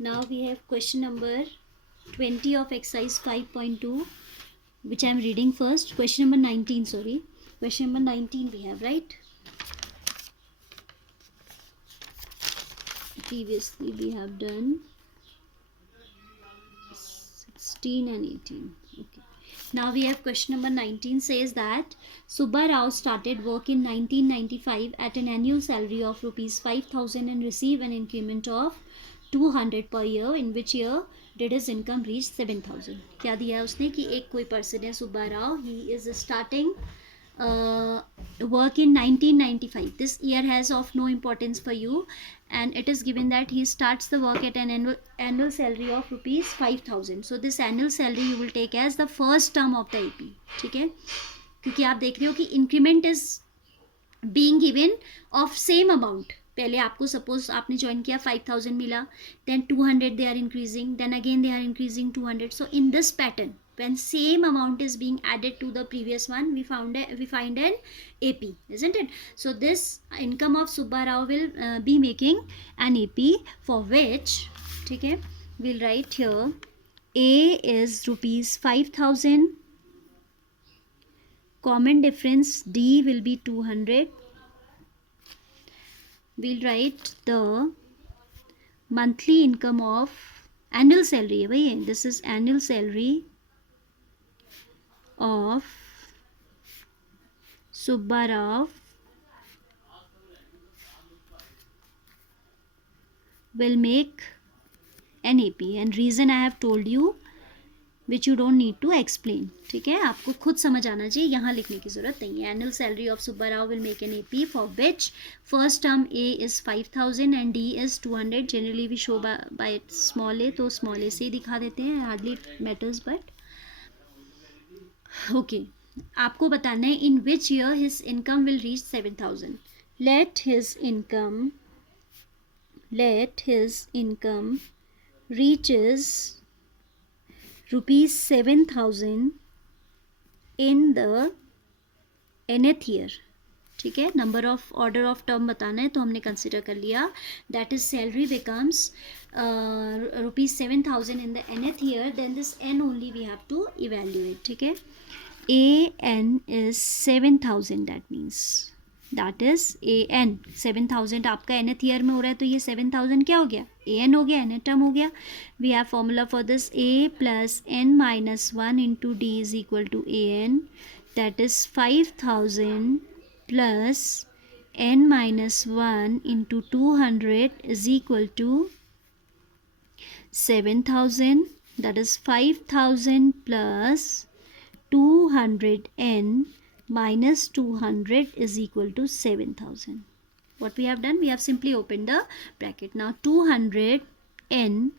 Now we have question number 20 of exercise 5.2, which I am reading first. Question number 19, sorry. Question number 19 we have, right? Previously we have done 16 and 18. Okay. Now we have question number 19 says that Subba Rao started work in 1995 at an annual salary of rupees 5,000 and received an increment of 200 per year, in which year did his income reach 7,000. क्या दिया है उसने कि एक कोई person है Subba Rao, he is starting work in 1995. This year has of no importance for you, and it is given that he starts the work at an annual salary of rupees 5,000. So this annual salary you will take as the first term of the AP. ठीक है, क्योंकि आप देख रहे हो कि increment is being given of same amount. पहले आपको सपोज आपने ज्वाइन किया 5,000 मिला, then 200 they are increasing, then again they are increasing 200. So in this pattern, when same amount is being added to the previous one, we find an AP, isn't it? So this income of Subba Rao will be making an AP, for which, ठीक है, we'll write here A is rupees 5,000, common difference D will be 200. We'll write the monthly income of annual salary है भाई, this is annual salary of Subba Rao will make an AP, and reason I have told you, which you don't need to explain. ठीक है, आपको खुद समझ आना चाहिए, यहाँ लिखने की ज़रूरत नहीं है. Annual salary of Subba Rao will make an AP, for which first term A is 5,000 and D is 200. Generally we show by small a, तो small a से ही दिखा देते हैं, hardly matters, but okay. आपको बताना है in which year his income will reach 7,000. Let his income reaches rupees 7,000 in the nth year. ठीक है, number of order of term बताना है, तो हमने कंसिडर कर लिया that is salary becomes rupees 7,000 in the nth year, then this n only we have to evaluate. ठीक है, an is 7,000, that is an 7,000 आपका nth ईयर में हो रहा है, तो ये 7,000 क्या हो गया, an हो गया, nth टर्म हो गया. We have formula for this, a plus n minus 1 into d is equal to an, that is 5,000 plus n minus 1 into 200 is equal to 7,000. That is 5,000 plus 200n minus 200 is equal to 7,000. What we have done, we have simply opened the bracket. Now 200n,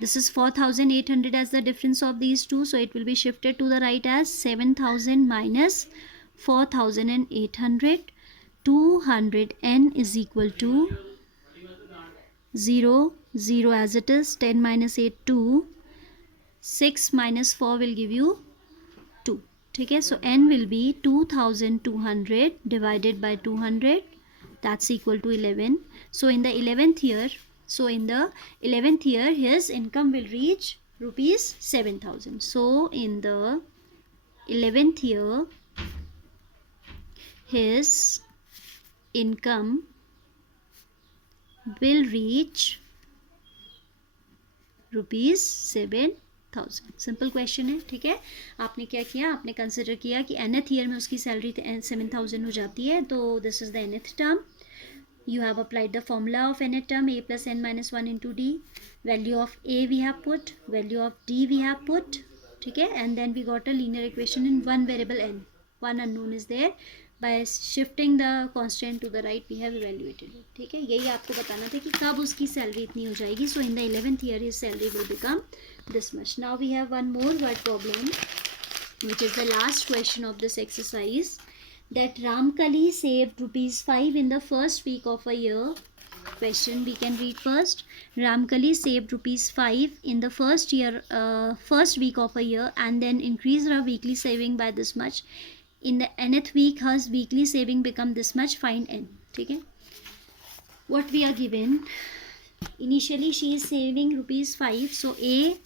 this is 4,800 as the difference of these two, so it will be shifted to the right as 7,000 minus 4,800. 200n is equal to 0, 0 as it is. 10 minus 8, 2. 6 minus 4 will give you 2. ठीक है, so n will be 2,200 divided by 200, that's equal to 11. So in the 11th year, his income will reach rupees 7,000. So in the 11th year, his income will reach rupees 7,000. Simple question है. ठीक है, आपने क्या किया, आपने consider किया कि nth year में उसकी सैलरी 7,000 हो जाती है, तो this is the nth term. You have applied the formula of nth term, a plus n minus 1 into d. Value of a we have put, value of d we have put. ठीक है, and then we got a linear equation in one variable n. One unknown is there. By shifting the constant to the right, we have evaluated it. ठीक है, यही आपको बताना था कि कब उसकी सैलरी इतनी हो जाएगी. So in the 11th year, his salary will become this much. Now we have one more word problem, which is the last question of this exercise. That Ramkali saved rupees 5 in the first week of a year. Question we can read first. Ramkali saved rupees 5 in the first week of a year, and then increased her weekly saving by this much. In the nth week, her weekly saving become this much. Find n. ठीक है, what we are given, Initially she is saving rupees 5, so A,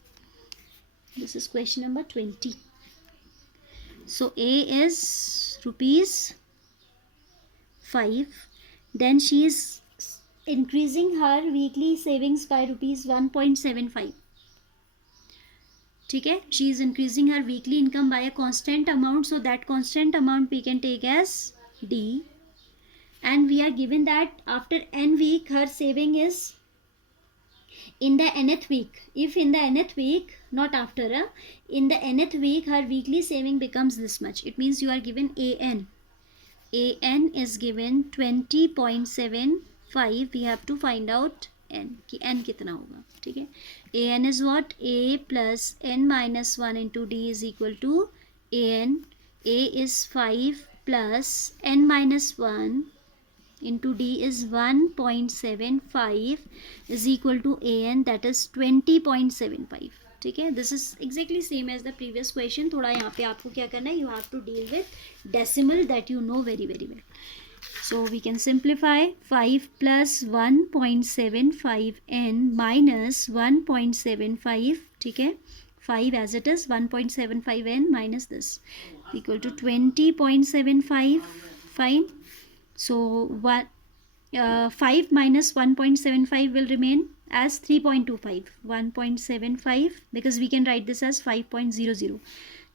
this is question number 20. So A is rupees 5, then she is increasing her weekly savings by rupees 1.75. ठीक है, she is increasing her weekly income by a constant amount, so that constant amount we can take as D, and we are given that after n week her saving is in the nth week. If in the nth week, not after, in the nth week her weekly saving becomes this much, it means you are given an is given 20.75. we have to find out n कि n कितना होगा. ठीक है, an is what, a plus n minus 1 into d is equal to an. A is 5 plus n minus 1 into d is 1.75 is equal to an, that is 20.75. ठीक है, this is exactly same as the previous question. थोड़ा यहाँ पे आपको क्या करना है, you have to deal with decimal that you know very very well. So we can simplify 5 plus 1.75 n minus 1.75. ठीक है, 5 as it is, 1.75 n minus this equal to 20.75. Fine. So 5 minus 1.75 will remain as 3.25. 1.75, because we can write this as 5.00.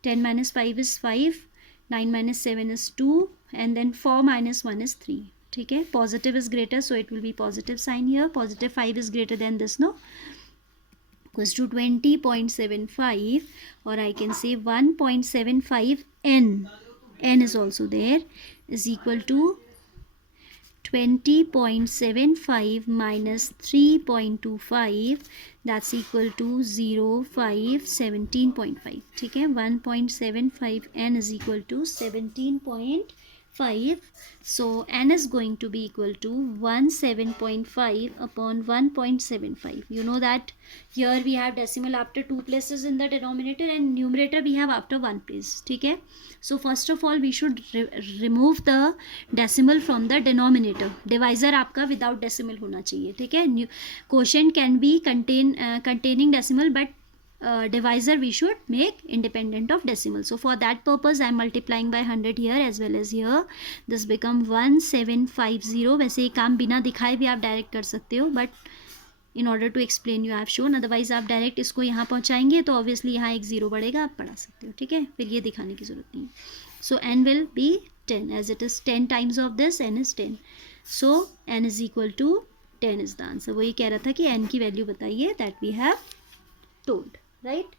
10 minus 5 is 5, 9 minus 7 is 2, and then 4 minus 1 is 3. ठीक है, positive is greater, so it will be positive sign here. Positive 5 is greater than this, no? Equals to 20.75, or I can say 1.75 n is also there, is equal to 20.75 minus 3.25, that's equal to 17.5. ठीक है, 1.75 n is equal to 17.5. So n is going to be equal to 17.5 upon 1.75. You know that here we have decimal after 2 places in the denominator and numerator we have after 1 place. ठीक है, so first of all we should remove the decimal from the denominator. divisor आपका without decimal होना चाहिए. ठीक है, quotient can be containing decimal, but divisor we should make independent of decimal. So for that purpose I am multiplying by 100 here as well as here. This become 1750. वैसे ये काम बिना दिखाए भी आप डायरेक्ट कर सकते हो, but in order to explain you have shown. Otherwise आप डायरेक्ट इसको यहाँ पहुँचाएंगे तो ऑब्वियसली यहाँ एक जीरो बढ़ेगा, आप पढ़ा सकते हो. ठीक है, फिर ये दिखाने की ज़रूरत नहीं है. सो n will be 10 as it is 10 times of this, n is 10. So n is equal to 10 is the answer. वो ये कह रहा था कि n की वैल्यू बताइए, that we have told. Right?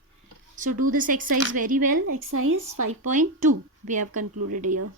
So do this exercise very well. Exercise 5.2 we have concluded here.